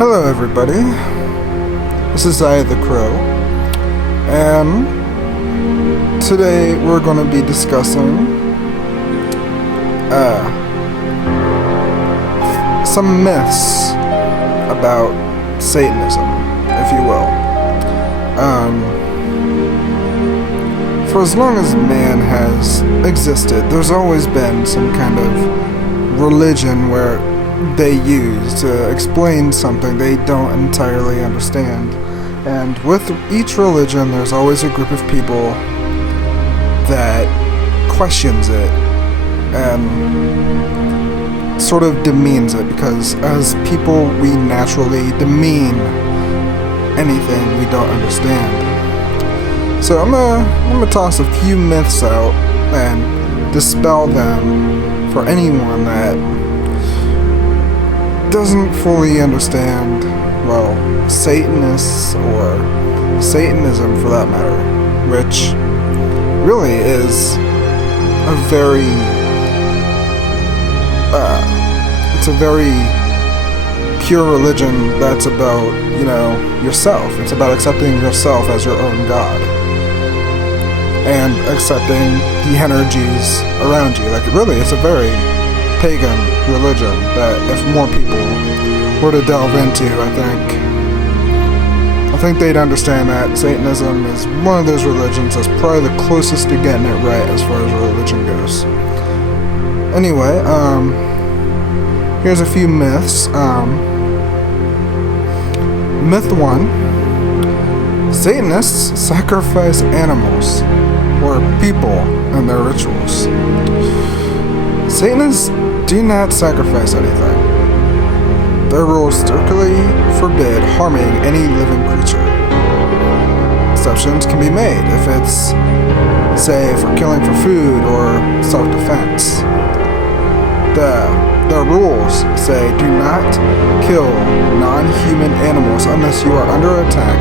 Hello everybody, this is I the Crow, and today we're going to be discussing some myths about Satanism, if you will. For as long as man has existed, there's always been some kind of religion where they use to explain something they don't entirely understand. And with each religion, there's always a group of people that questions it and sort of demeans it, because as people, we naturally demean anything we don't understand. So I'm gonna toss a few myths out and dispel them for anyone that doesn't fully understand, well, Satanists or Satanism for that matter, which really is a very, it's a very pure religion that's about, yourself. It's about accepting yourself as your own God and accepting the energies around you. Like, really, it's a very pagan religion that if more people were to delve into, I think they'd understand that Satanism is one of those religions that's probably the closest to getting it right as far as religion goes. Anyway, here's a few myths. Myth 1: Satanists sacrifice animals or people in their rituals. Satanists do not sacrifice anything. Their rules strictly forbid harming any living creature. Exceptions can be made if it's, say, for killing for food or self-defense. The rules say do not kill non-human animals unless you are under attack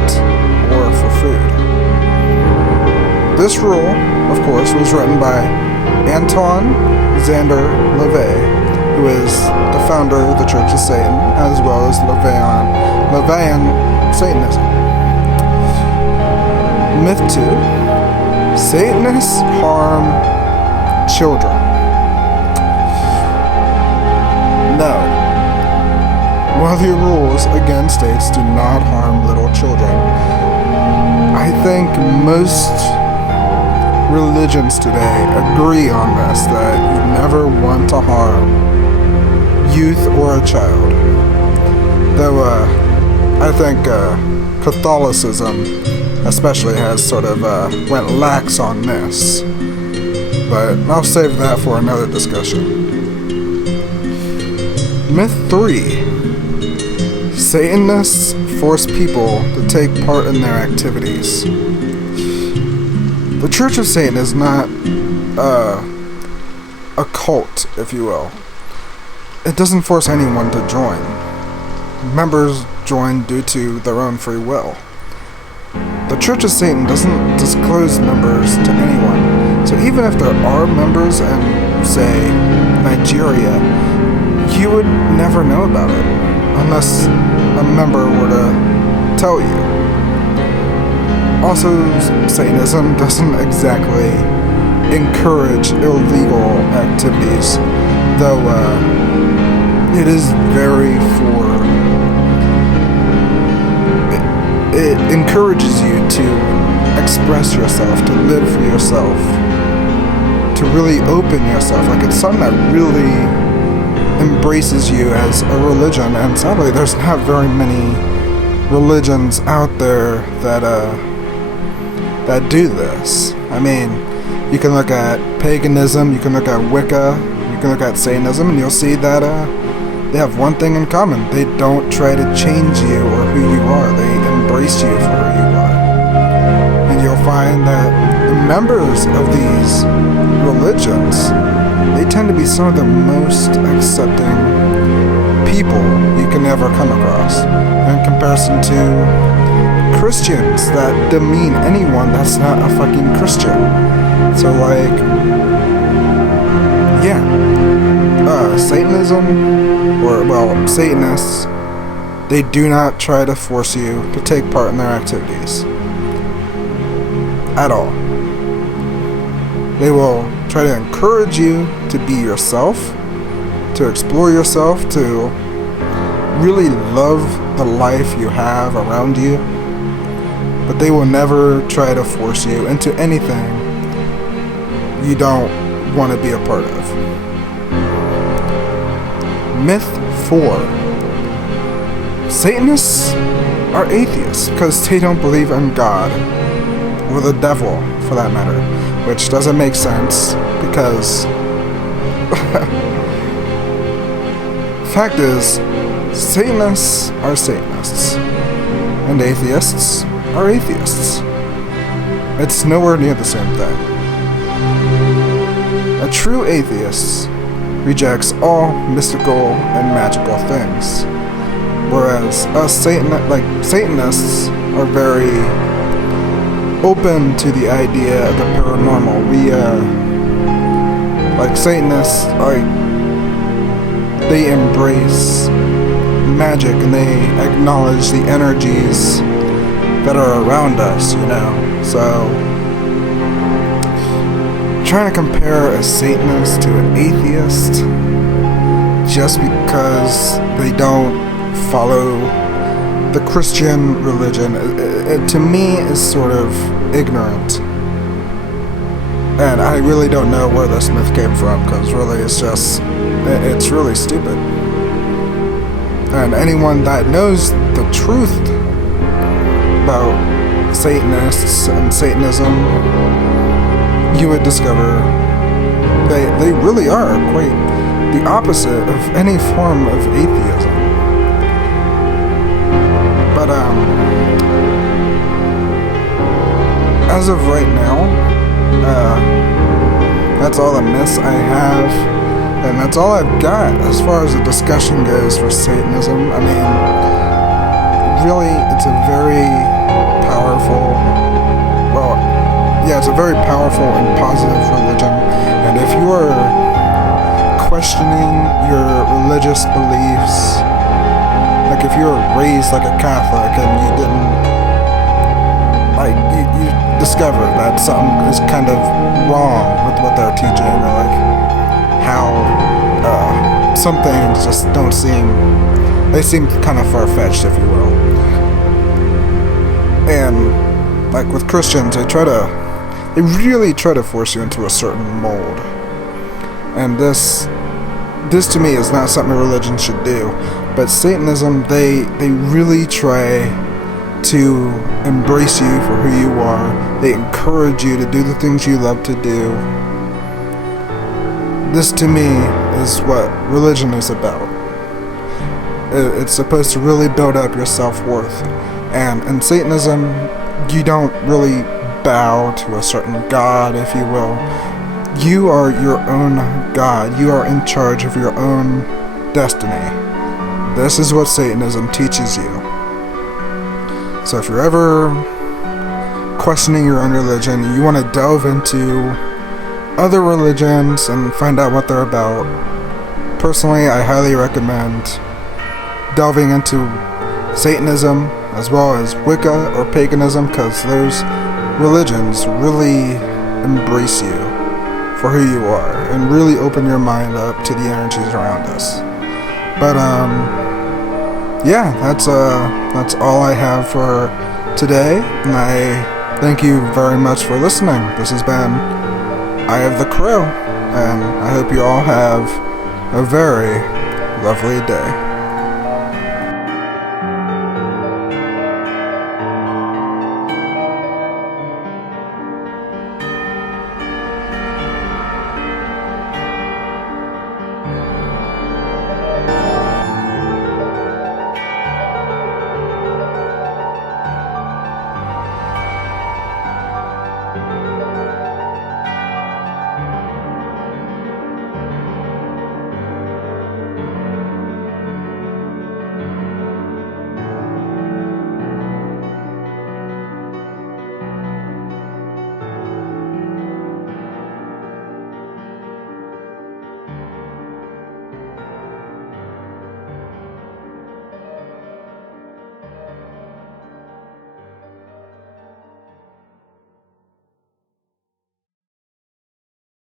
or for food. This rule, of course, was written by Anton Xander LaVey, who is the founder of the Church of Satan, as well as LaVeyan Satanism. Myth 2: Satanists harm children. No. While the rules again states do not harm little children, I think most religions today agree on this, that you never want to harm youth or a child. Though I think Catholicism especially has sort of went lax on this, but I'll save that for another discussion. Myth 3: Satanists force people to take part in their activities. The Church of Satan is not a cult, if you will. It doesn't force anyone to join. Members join due to their own free will. The Church of Satan doesn't disclose members to anyone. So even if there are members in, say, Nigeria, you would never know about it unless a member were to tell you. Also, Satanism doesn't exactly encourage illegal activities, though it is very it encourages you to express yourself, to live for yourself, to really open yourself. Like, it's something that really embraces you as a religion, and sadly there's not very many religions out there that do this. I mean, you can look at paganism, you can look at Wicca, you can look at Satanism, and you'll see that they have one thing in common. They don't try to change you or who you are. They embrace you for who you are. And you'll find that the members of these religions, they tend to be some of the most accepting people you can ever come across, in comparison to Christians that demean anyone that's not a fucking Christian. So, like, yeah, Satanism, or, well, Satanists, They do not try to force you to take part in their activities. At all. They will try to encourage you to be yourself, to explore yourself, to really love the life you have around you, but they will never try to force you into anything you don't want to be a part of. Myth 4. Satanists are atheists because they don't believe in God, or the devil for that matter, which doesn't make sense because fact is, Satanists are Satanists and atheists are atheists. It's nowhere near the same thing. A true atheist rejects all mystical and magical things, whereas us Satanists are very open to the idea of the paranormal. Satanists, they embrace magic and they acknowledge the energies that are around us, So, trying to compare a Satanist to an atheist just because they don't follow the Christian religion, it to me is sort of ignorant. And I really don't know where this myth came from, because really it's really stupid. And anyone that knows the truth about Satanists and Satanism, you would discover they really are quite the opposite of any form of atheism. But as of right now, that's all the myths I have, and that's all I've got as far as the discussion goes for Satanism. I mean, really, it's a very powerful, it's a very powerful and positive religion, and if you are questioning your religious beliefs, like if you were raised like a Catholic and you didn't, you discover that something is kind of wrong with what they're teaching, or like how some things just don't they seem kind of far-fetched, if you will. And like with Christians, they really try to force you into a certain mold. And this to me is not something a religion should do. But Satanism, they really try to embrace you for who you are. They encourage you to do the things you love to do. This to me is what religion is about. It's supposed to really build up your self-worth. And in Satanism, you don't really bow to a certain god, if you will. You are your own god. You are in charge of your own destiny. This is what Satanism teaches you. So if you're ever questioning your own religion, you want to delve into other religions and find out what they're about, personally, I highly recommend delving into Satanism as well as Wicca or paganism, because those religions really embrace you for who you are and really open your mind up to the energies around us. But that's all I have for today, and I thank you very much for listening. This has been Eye of the Crow, and I hope you all have a very lovely day.